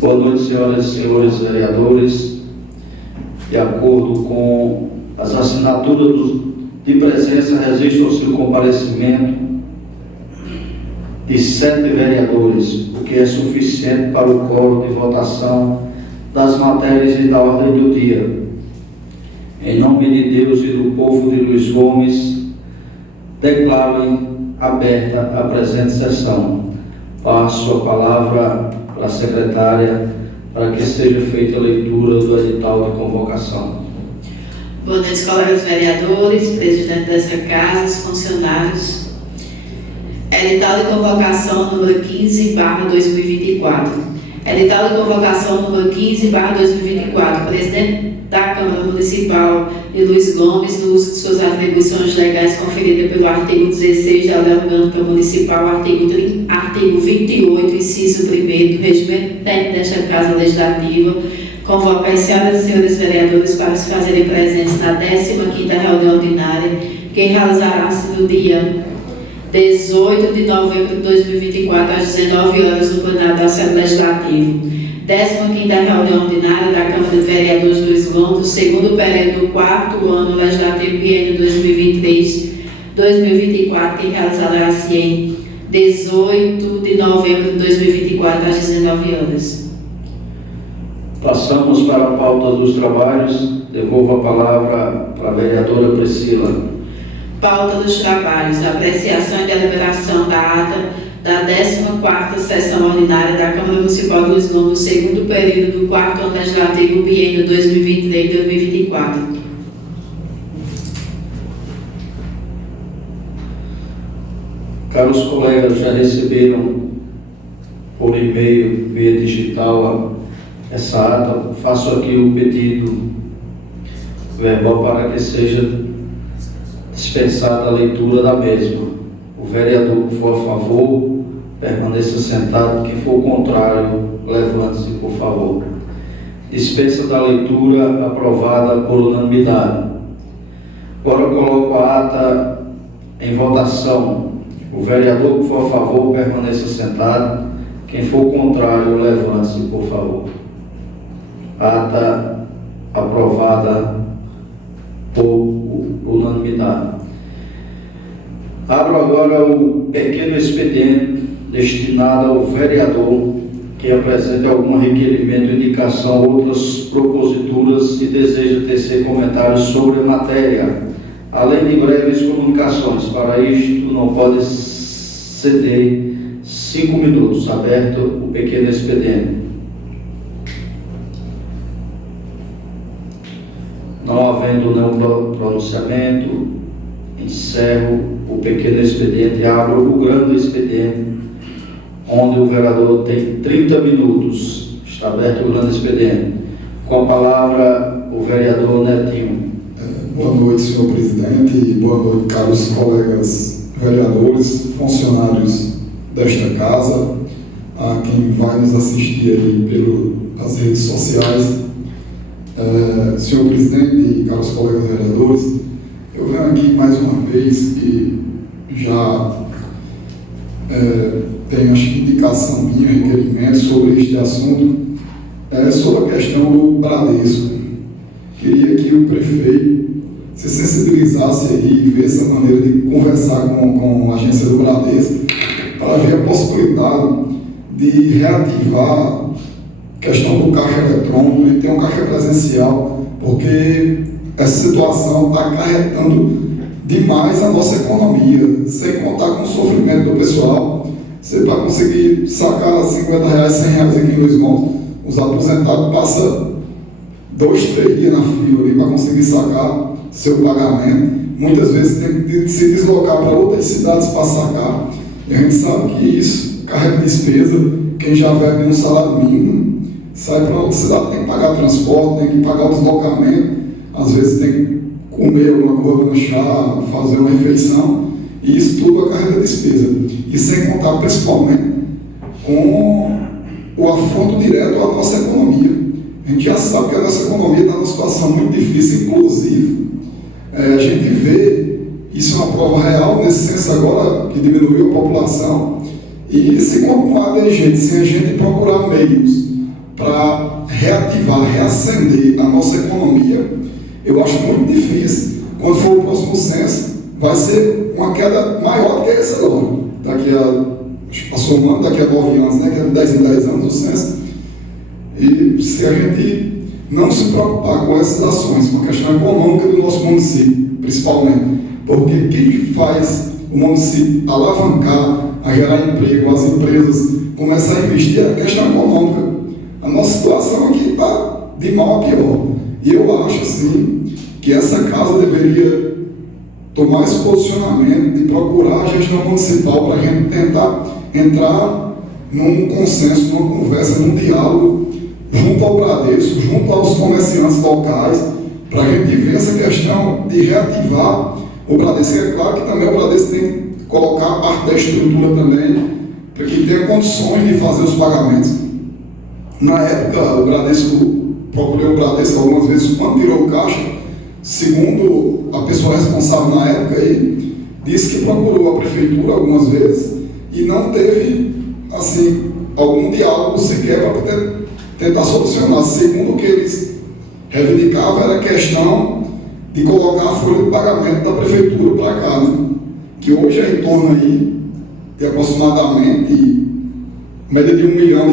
Boa noite, senhoras e senhores vereadores. De acordo com as assinaturas de presença, registram-se o comparecimento de 7 vereadores, o que é suficiente para o quórum de votação das matérias e da ordem do dia. Em nome de Deus e do povo de Luiz Gomes, declaro aberta a presente sessão. Passo a palavra para a secretária para que seja feita a leitura do edital de convocação. Boa noite, colegas vereadores, presidente dessa casa, funcionários. Edital de convocação número 15/2024. Edital de convocação número 15/2024. Presidente da Câmara Municipal de Luiz Gomes, no uso de suas atribuições legais conferidas pelo artigo 16 da Lei Orgânica Municipal, artigo 28, inciso 1º do regimento interno desta Casa Legislativa, convoca as senhoras e senhores vereadores para se fazerem presentes na 15ª reunião ordinária, que realizará-se no dia 18 de novembro de 2024, às 19 horas, no plenário da Assembleia Legislativa. 15ª reunião ordinária da Câmara de Vereadores de Luiz Gomes, segundo período do 4º ano legislativo biênio 2023-2024, que realizará-se em 18 de novembro de 2024, às 19 horas. Passamos para a pauta dos trabalhos. Devolvo a palavra para a vereadora Priscila. Pauta dos trabalhos. Apreciação e deliberação da ata da 14ª sessão ordinária da Câmara Municipal de Luiz Gomes, segundo período do 4º ano legislativo biênio 2023-2024. Caros colegas, já receberam por e-mail, via digital, essa ata. Faço aqui o pedido verbal para que seja dispensada a leitura da mesma. O vereador que for a favor, permaneça sentado. Quem for contrário, levante-se, por favor. Dispensa da leitura, aprovada por unanimidade. Agora coloco a ata em votação. O vereador que for a favor, permaneça sentado. Quem for contrário, levante-se, por favor. Ata aprovada por unanimidade. Abro agora o pequeno expediente destinado ao vereador que apresente algum requerimento, indicação, outras proposituras e deseja tecer comentários sobre a matéria, além de breves comunicações. Para isto, não pode ceder 5 minutos. Aberto o pequeno expediente. Não havendo nenhum pronunciamento, encerro o pequeno expediente e abro o grande expediente, onde o vereador tem 30 minutos. Está aberto o grande expediente. Com a palavra, o vereador Netinho. Boa noite, senhor presidente, e boa noite, caros colegas vereadores, funcionários desta casa, a quem vai nos assistir aí pelas redes sociais. Senhor presidente e caros colegas vereadores, eu venho aqui mais uma vez e já tenho acho que indicação minha, requerimento sobre este assunto, sobre a questão do Bradesco. Queria que o prefeito se sensibilizasse aí e ver essa maneira de conversar com a agência do Bradesco para ver a possibilidade de reativar a questão do caixa eletrônico e ter um caixa presencial, porque essa situação está acarretando demais a nossa economia, sem contar com o sofrimento do pessoal. Você para conseguir sacar R$50, R$100 aqui em Luiz Gomes, os aposentados passam 2, 3 dias na fila ali para conseguir sacar seu pagamento. Muitas vezes tem que se deslocar para outras cidades para sacar. E a gente sabe que isso carrega despesa. Quem já vive um salário mínimo, sai para outra cidade, tem que pagar transporte, tem que pagar o deslocamento, às vezes tem que comer alguma coisa, lanchar, fazer uma refeição, e isso tudo acarrega despesa. E sem contar principalmente com o afronto direto à nossa economia. A gente já sabe que a nossa economia está numa situação muito difícil, inclusive a gente vê isso é uma prova real nesse censo agora que diminuiu a população, e se continuar de gente, sem a gente procurar meios para reativar, reacender a nossa economia, eu acho muito difícil. Quando for o próximo censo, vai ser uma queda maior do que essa agora. Somando daqui a 9 anos, né, que é 10 em 10 anos o censo. E se a gente não se preocupar com essas ações, com a questão econômica do nosso município, principalmente, porque quem faz o município alavancar, a gerar emprego, as empresas começar a investir é a questão econômica. A nossa situação aqui está de mal a pior. E eu acho, assim, que essa casa deveria tomar esse posicionamento de procurar a gestão municipal para a gente tentar entrar num consenso, numa conversa, num diálogo junto ao Bradesco, junto aos comerciantes locais, para a gente ver essa questão de reativar o Bradesco. É claro que também o Bradesco tem que colocar a parte da estrutura também, para que tenha condições de fazer os pagamentos. Na época, o Bradesco, procurei o Bradesco algumas vezes, quando tirou o caixa, segundo a pessoa responsável na época, aí, disse que procurou a prefeitura algumas vezes e não teve, assim, algum diálogo sequer para poder tentar solucionar. Segundo o que eles reivindicavam, era a questão de colocar a folha de pagamento da prefeitura para cá, né? Que hoje é em torno aí de aproximadamente média de R$1 milhão.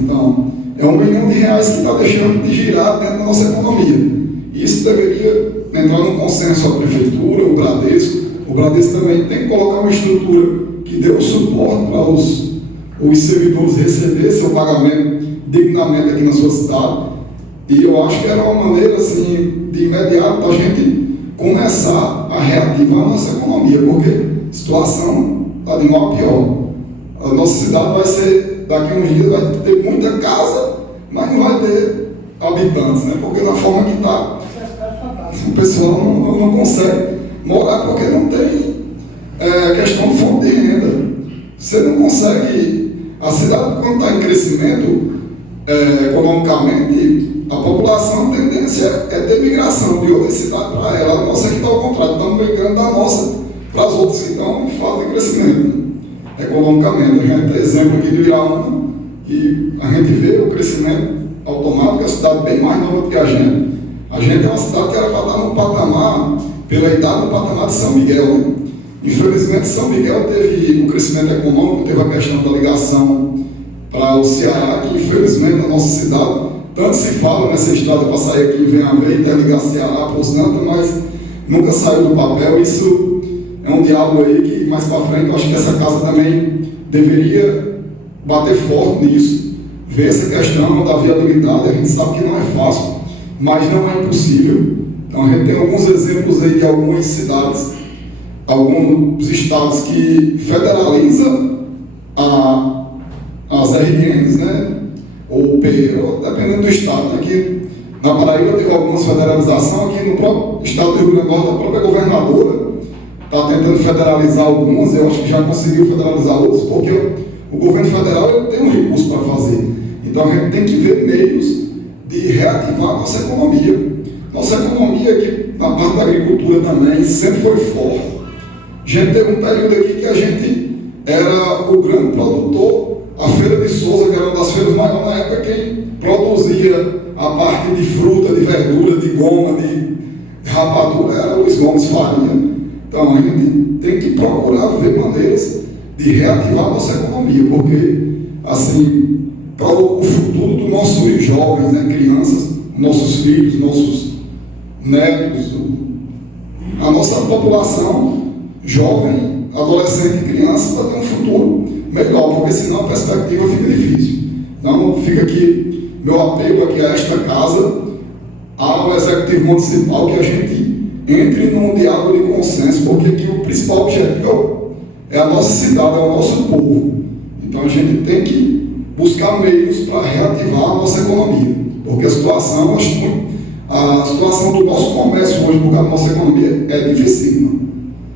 Então, é R$1 milhão que está deixando de girar dentro da nossa economia. Isso deveria entrar num consenso a prefeitura, o Bradesco. O Bradesco também tem que colocar uma estrutura que dê o suporte para os servidores receber seu pagamento dignamente aqui na sua cidade. E eu acho que era uma maneira, assim, de imediato a gente começar a reativar a nossa economia, porque a situação está de mal a pior. A nossa cidade vai ser, daqui a uns dias, vai ter muita casa, mas não vai ter habitantes, né? Porque da forma que está, o pessoal não consegue morar porque não tem questão de fonte de renda. Você não consegue. A cidade, quando está em crescimento economicamente, a população, a tendência é ter migração de outra cidade para ela. A nossa aqui está ao contrário, estamos migrando da nossa para as outras, então fazem crescimento economicamente. A gente tem exemplo aqui do Iraúna e a gente vê o crescimento automático, a cidade bem mais nova do que a gente. A gente é uma cidade que era para estar no patamar, pela idade do patamar de São Miguel, né? Infelizmente, São Miguel teve um crescimento econômico, teve a questão da ligação para o Ceará, que infelizmente na nossa cidade, tanto se fala nessa estrada para sair aqui, vem a ver, interligar Ceará, Poçanta, mas nunca saiu do papel. Isso é um diálogo aí que mais para frente eu acho que essa casa também deveria bater forte nisso, ver essa questão da viabilidade. A gente sabe que não é fácil, mas não é impossível. Então a gente tem alguns exemplos aí de algumas cidades, alguns estados que federalizam as RNs, né? Ou dependendo do estado. Aqui na Paraíba teve algumas federalizações, aqui no próprio estado do Rio Grande do Norte, a própria governadora está tentando federalizar algumas, eu acho que já conseguiu federalizar outras, porque o governo federal ele tem um recurso para fazer. Então a gente tem que ver meios de reativar a nossa economia. Nossa economia aqui, na parte da agricultura também, sempre foi forte. A gente teve um período aqui que a gente era o grande produtor. A Feira de Souza, que era uma das feiras maiores na época, quem produzia a parte de fruta, de verdura, de goma, de rapadura, era Luiz Gomes Farinha. Então a gente tem que procurar ver maneiras de reativar a nossa economia, porque, assim, para o futuro dos nossos jovens, né, crianças, nossos filhos, nossos netos, a nossa população jovem, adolescente e criança para ter um futuro melhor, porque senão a perspectiva fica difícil. Então fica aqui meu apelo aqui a esta casa, ao Executivo Municipal, que a gente entre num diálogo de consenso, porque aqui o principal objetivo é a nossa cidade, é o nosso povo. Então a gente tem que buscar meios para reativar a nossa economia, porque a situação do nosso comércio hoje, por causa da nossa economia, é dificílima.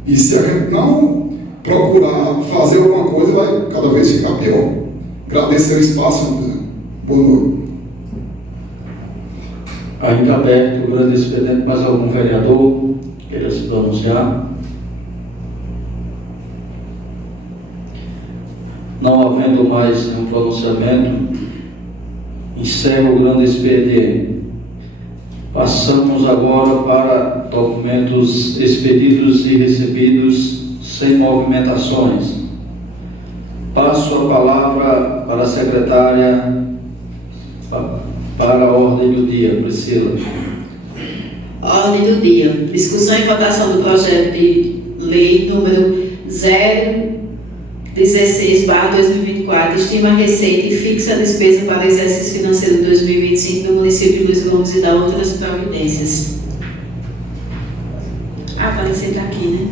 E se a gente não procurar fazer alguma coisa, vai cada vez ficar pior. Agradecer o espaço, boa noite. Ainda aberto o agradecimento, mais algum vereador queira se pronunciar? Não havendo mais nenhum pronunciamento, Encerro o grande expediente. Passamos agora para documentos expedidos e recebidos sem movimentações. Passo a palavra para a secretária para a ordem do dia. Priscila. Ordem do dia. Discussão e votação do projeto de lei número 016/2024, estima a receita e fixa a despesa para o exercício financeiro de 2025 do município de Luiz Gomes e da outras providências. Parecer está aqui, né?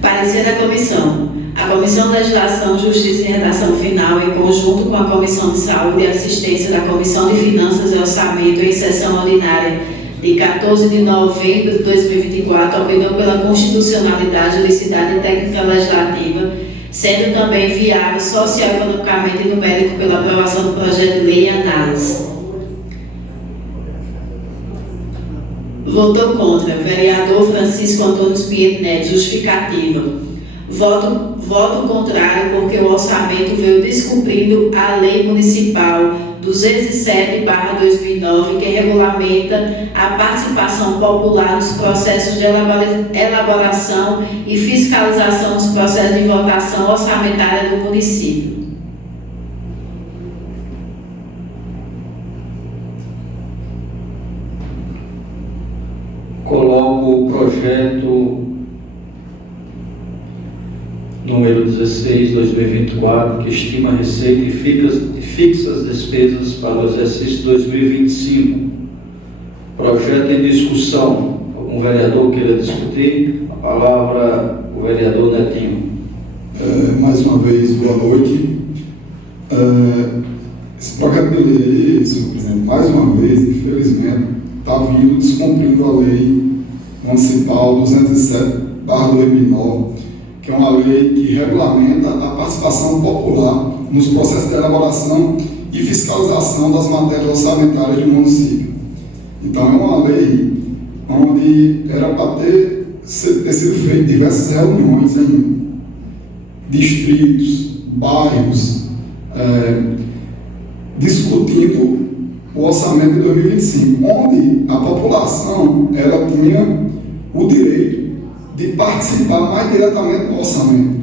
Parecer da comissão. A Comissão de Legislação, Justiça e Redação Final, em conjunto com a Comissão de Saúde e Assistência da Comissão de Finanças e Orçamento, em sessão ordinária de 14 de novembro de 2024, opinou pela constitucionalidade, juridicidade e técnica legislativa, sendo também viável socioeconomicamente e numérico pela aprovação do projeto de lei em análise. Votou contra, vereador Francisco Antônio Pinheiro Neto. Justificativa. Voto contrário porque o orçamento veio descumprindo a Lei Municipal 207/2009, que regulamenta a participação popular nos processos de elaboração e fiscalização dos processos de votação orçamentária do município. Coloco o projeto número 16/2024, que estima a receita e fixa as despesas para o exercício 2025. Projeto em discussão. Algum vereador queira discutir? A palavra o vereador Netinho. Mais uma vez, boa noite. Esse projeto de lei, senhor presidente, mais uma vez, infelizmente, está vindo descumprindo a lei municipal 207/2009, que é uma lei que regulamenta a participação popular nos processos de elaboração e fiscalização das matérias orçamentárias do município. Então, é uma lei onde era para ter sido feito diversas reuniões em distritos, bairros, discutindo o orçamento de 2025, onde a população ela tinha o direito de participar mais diretamente do orçamento,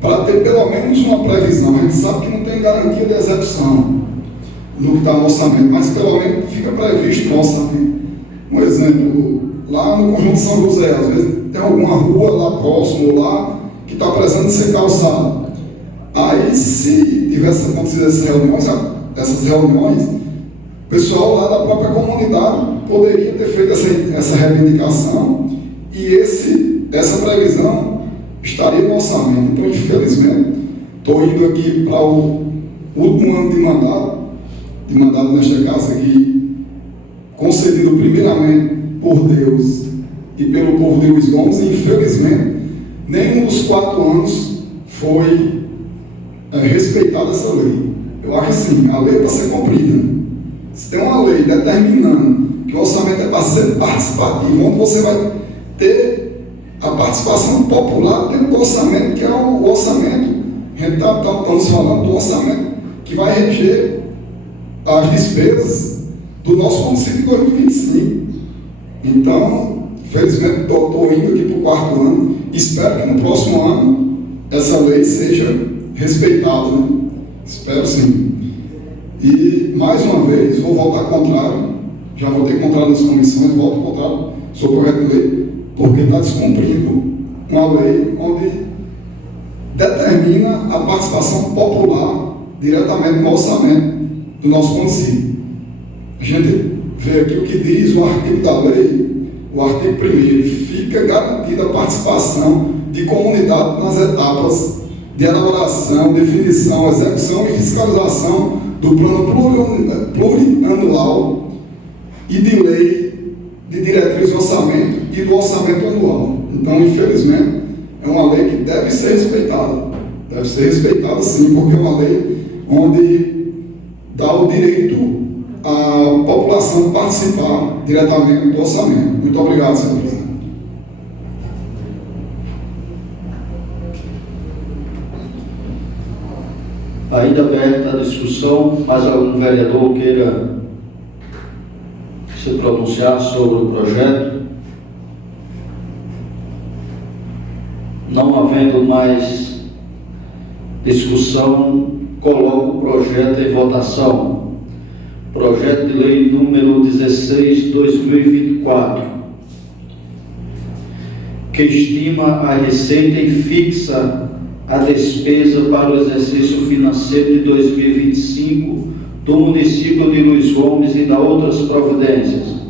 para ter pelo menos uma previsão. A gente sabe que não tem garantia de execução no que está no orçamento, mas pelo menos fica previsto no orçamento. Um exemplo, lá no Conjunto São José, às vezes tem alguma rua lá próximo ou lá que está precisando de ser calçada. Aí, se tivesse acontecido essas reuniões, o pessoal lá da própria comunidade poderia ter feito essa reivindicação e essa previsão estaria no orçamento. Então, infelizmente, estou indo aqui para o último ano de mandato nesta casa aqui, concedido primeiramente por Deus e pelo povo de Luiz Gomes, e infelizmente, nenhum dos 4 anos foi respeitada essa lei. Eu acho assim, a lei é para ser cumprida. Se tem uma lei determinando que o orçamento é para ser participativo, onde você vai ter a participação popular dentro do orçamento, que é o orçamento, a gente estamos falando do orçamento que vai reger as despesas do nosso município em 2025. Então, infelizmente, estou indo aqui para o 4º ano, espero que no próximo ano essa lei seja respeitada, né? Espero sim. E, mais uma vez, vou votar contrário, já votei contrário nas comissões, voto contrário sobre o projeto de lei, porque está descumprindo uma lei onde determina a participação popular diretamente no orçamento do nosso município. A gente vê aqui o que diz o artigo da lei, o artigo 1º, fica garantida a participação de comunidade nas etapas de elaboração, definição, execução e fiscalização do plano plurianual e de lei de diretriz de orçamento e do orçamento anual. Então, infelizmente, é uma lei que deve ser respeitada. Deve ser respeitada sim, porque é uma lei onde dá o direito à população participar diretamente do orçamento. Muito obrigado, senhor presidente. Ainda aberta a discussão, mais algum vereador queira se pronunciar sobre o projeto? Não havendo mais discussão, coloco o projeto em votação. Projeto de lei número 16/2024, que estima a receita e fixa a despesa para o exercício financeiro de 2025 do município de Luiz Gomes e da outras providências.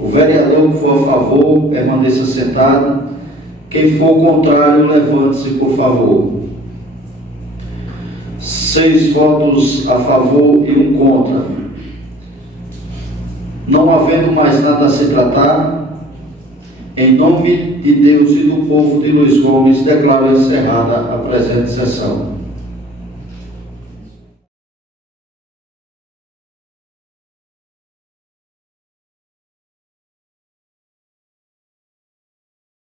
O vereador que for a favor, permaneça sentado. Quem for contrário, levante-se, por favor. 6 votos a favor e 1 contra. Não havendo mais nada a se tratar, em nome de Deus e do povo de Luiz Gomes, declaro encerrada a presente sessão.